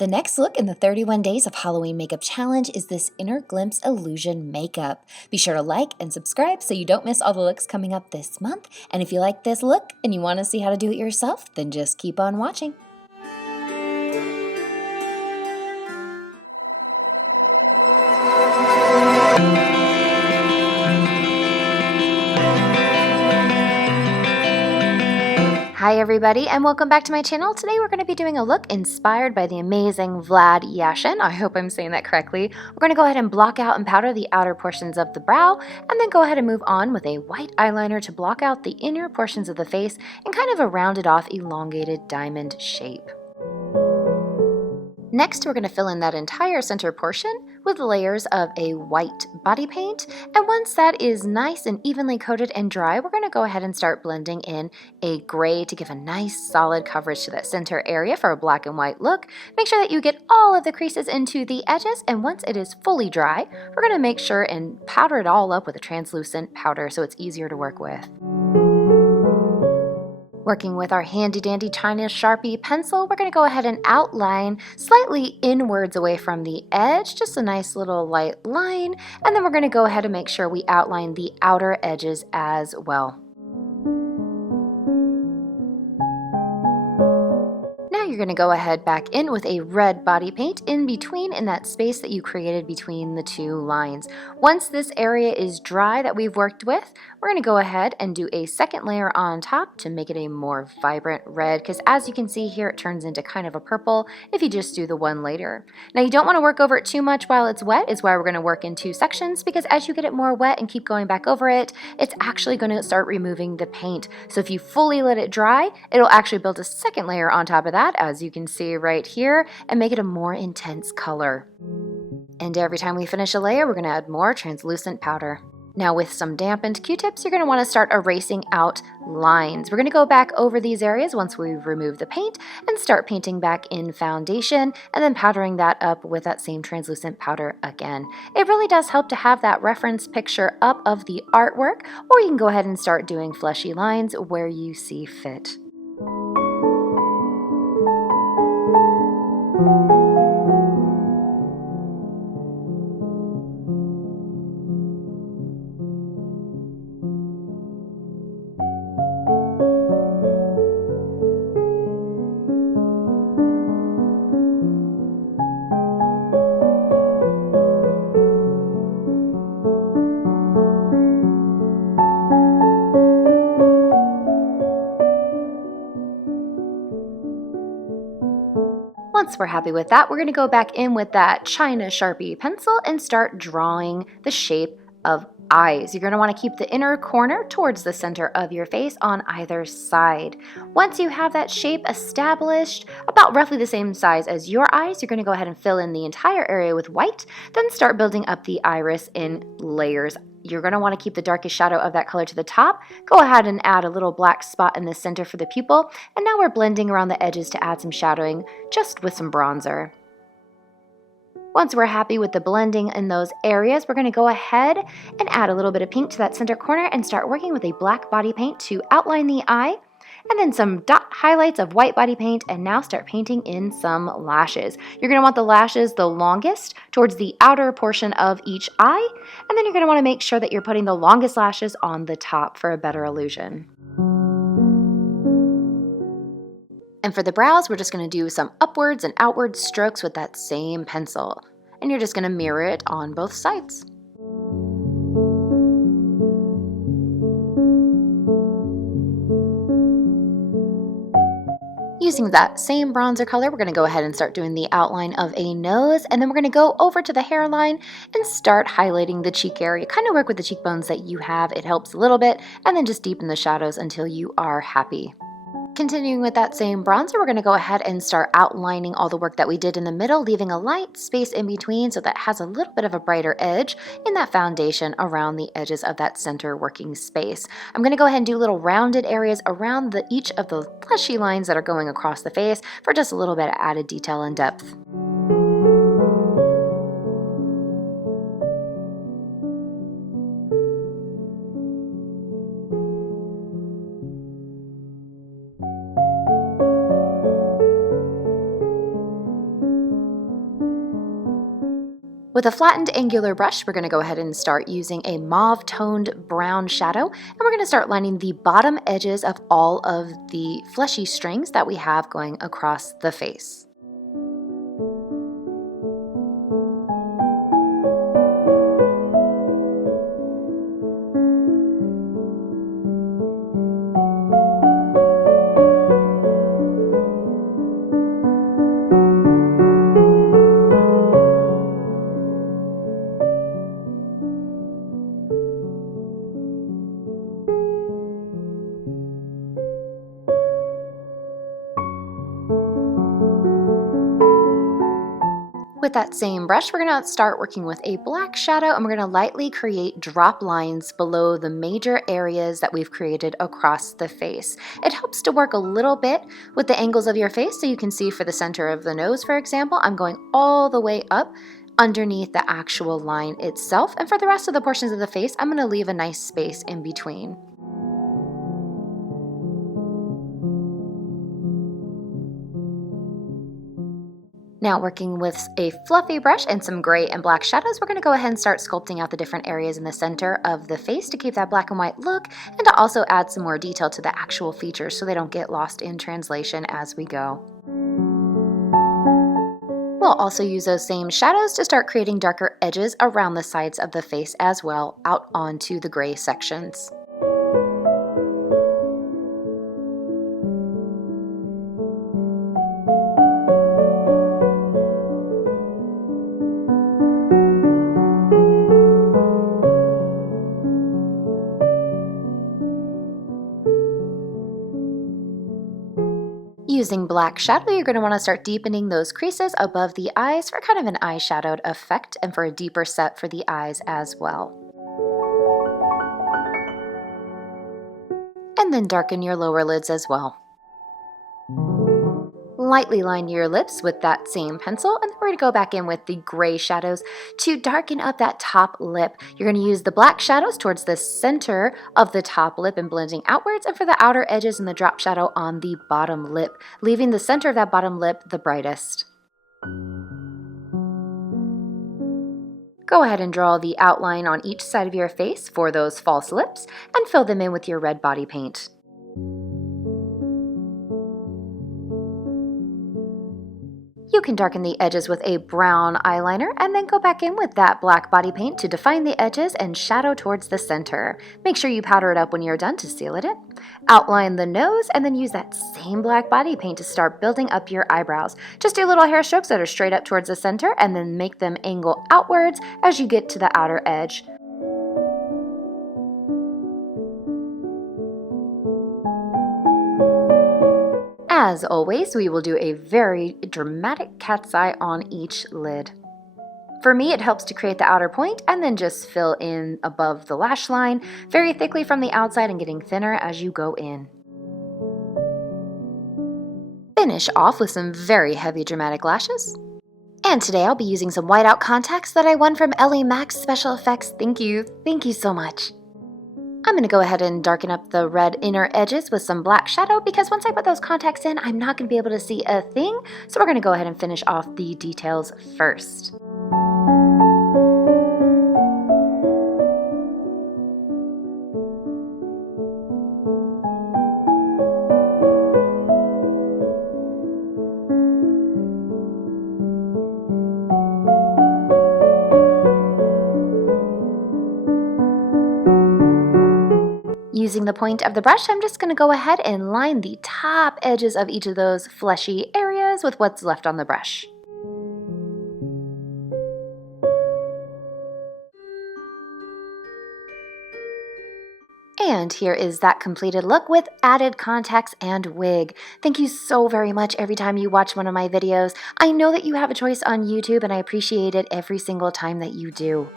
The next look in the 31 Days of Halloween Makeup Challenge is this Inner Glimpse Illusion makeup. Be sure to like and subscribe so you don't miss all the looks coming up this month. And if you like this look and you want to see how to do it yourself, then just keep on watching. Hi everybody and welcome back to my channel. Today we're going to be doing a look inspired by the amazing Vlad Yashin. I hope I'm saying that correctly. We're going to go ahead and block out and powder the outer portions of the brow and then go ahead and move on with a white eyeliner to block out the inner portions of the face in kind of a rounded off elongated diamond shape. Next, we're going to fill in that entire center portion with layers of a white body paint. And once that is nice and evenly coated and dry, we're going to go ahead and start blending in a gray to give a nice solid coverage to that center area for a black and white look. Make sure that you get all of the creases into the edges. And once it is fully dry, we're going to make sure and powder it all up with a translucent powder so it's easier to work with. Working with our handy dandy China Sharpie pencil, we're going to go ahead and outline slightly inwards away from the edge, just a nice little light line, and then we're going to go ahead and make sure we outline the outer edges as well. Now you're going to go ahead back in with a red body paint in between in that space that you created between the two lines. Once this area is dry that we've worked with, we're going to go ahead and do a second layer on top to make it a more vibrant red, because as you can see here, it turns into kind of a purple if you just do the one layer. Now you don't want to work over it too much while it's wet, is why we're going to work in two sections, because as you get it more wet and keep going back over it, it's actually going to start removing the paint. So if you fully let it dry, it'll actually build a second layer on top of that, as you can see right here, and make it a more intense color. And every time we finish a layer, we're going to add more translucent powder. Now with some dampened Q-tips, you're going to want to start erasing out lines. We're going to go back over these areas once we've removed the paint and start painting back in foundation and then powdering that up with that same translucent powder again. It really does help to have that reference picture up of the artwork, or you can go ahead and start doing fleshy lines where you see fit. Once we're happy with that, we're going to go back in with that China Sharpie pencil and start drawing the shape of eyes. You're going to want to keep the inner corner towards the center of your face on either side. Once you have that shape established, about roughly the same size as your eyes, you're going to go ahead and fill in the entire area with white, then start building up the iris in layers. You're going to want to keep the darkest shadow of that color to the top. Go ahead and add a little black spot in the center for the pupil. And now we're blending around the edges to add some shadowing just with some bronzer. Once we're happy with the blending in those areas, we're going to go ahead and add a little bit of pink to that center corner and start working with a black body paint to outline the eye. And then some dot highlights of white body paint, and now start painting in some lashes. You're going to want the lashes the longest towards the outer portion of each eye, and then you're going to want to make sure that you're putting the longest lashes on the top for a better illusion. And for the brows, we're just going to do some upwards and outward strokes with that same pencil, and you're just going to mirror it on both sides. Using that same bronzer color, we're going to go ahead and start doing the outline of a nose, and then we're going to go over to the hairline and start highlighting the cheek area. Kind of work with the cheekbones that you have. It helps a little bit, and then just deepen the shadows until you are happy. Continuing with that same bronzer, we're going to go ahead and start outlining all the work that we did in the middle, leaving a light space in between so that has a little bit of a brighter edge in that foundation around the edges of that center working space. I'm going to go ahead and do little rounded areas around each of the fleshy lines that are going across the face for just a little bit of added detail and depth. With a flattened angular brush, we're going to go ahead and start using a mauve-toned brown shadow, and we're going to start lining the bottom edges of all of the fleshy strings that we have going across the face. With that same brush, we're going to start working with a black shadow, and we're going to lightly create drop lines below the major areas that we've created across the face. It helps to work a little bit with the angles of your face, so you can see for the center of the nose, for example, I'm going all the way up underneath the actual line itself, and for the rest of the portions of the face, I'm going to leave a nice space in between. Now, working with a fluffy brush and some gray and black shadows, we're going to go ahead and start sculpting out the different areas in the center of the face to keep that black and white look, and to also add some more detail to the actual features so they don't get lost in translation as we go. We'll also use those same shadows to start creating darker edges around the sides of the face as well, out onto the gray sections. Using black shadow, you're going to want to start deepening those creases above the eyes for kind of an eyeshadowed effect and for a deeper set for the eyes as well. And then darken your lower lids as well. Lightly line your lips with that same pencil, and then we're going to go back in with the gray shadows to darken up that top lip. You're going to use the black shadows towards the center of the top lip and blending outwards, and for the outer edges and the drop shadow on the bottom lip, leaving the center of that bottom lip the brightest. Go ahead and draw the outline on each side of your face for those false lips and fill them in with your red body paint. You can darken the edges with a brown eyeliner and then go back in with that black body paint to define the edges and shadow towards the center. Make sure you powder it up when you're done to seal it in. Outline the nose and then use that same black body paint to start building up your eyebrows. Just do little hair strokes that are straight up towards the center and then make them angle outwards as you get to the outer edge. As always, we will do a very dramatic cat's eye on each lid. For me, it helps to create the outer point and then just fill in above the lash line very thickly from the outside and getting thinner as you go in. Finish off with some very heavy dramatic lashes. And today I'll be using some whiteout contacts that I won from Ellie Max Special Effects. Thank you so much. I'm going to go ahead and darken up the red inner edges with some black shadow because once I put those contacts in, I'm not going to be able to see a thing. So we're going to go ahead and finish off the details first. Using the point of the brush, I'm just going to go ahead and line the top edges of each of those fleshy areas with what's left on the brush. And here is that completed look with added contacts and wig. Thank you so very much every time you watch one of my videos. I know that you have a choice on YouTube and I appreciate it every single time that you do.